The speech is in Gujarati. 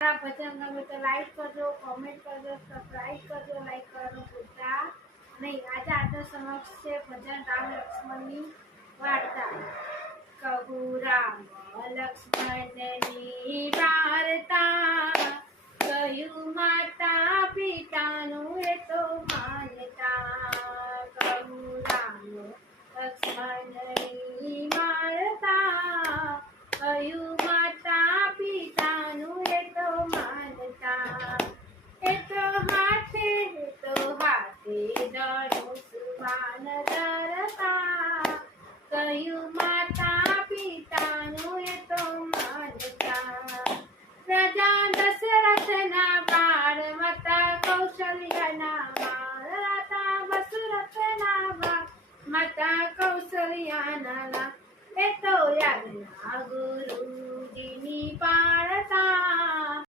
ભજન ગમે તો લાઈક કરજો, કોમેન્ટ કરજો, સબસ્ક્રાઇબ કરજો, લાઈક કરવાનું ભૂલતા નહીં. આજે આપણા સમક્ષ છે ભજન રામ લક્ષ્મણની વાર્તા. કહું રામ લક્ષ્મણની વાર્તા, કહ્યું માતા પિતાનું એ તો માનતા. કહું રામ લક્ષ્મણની વાર્તા, કહ્યું માતા પિતાનું એ તો માનતા. એ તો હાથે દળું સુવાન ધરતા, કહ્યું માતા પિતાનું એ તો માનતા. રાજા દશરથના બાળ માતા કૌશલ્યાના બાળ, રાજા દશરથના બાળ માતા કૌશલ્યાના, એ તો યાદના ગુરુ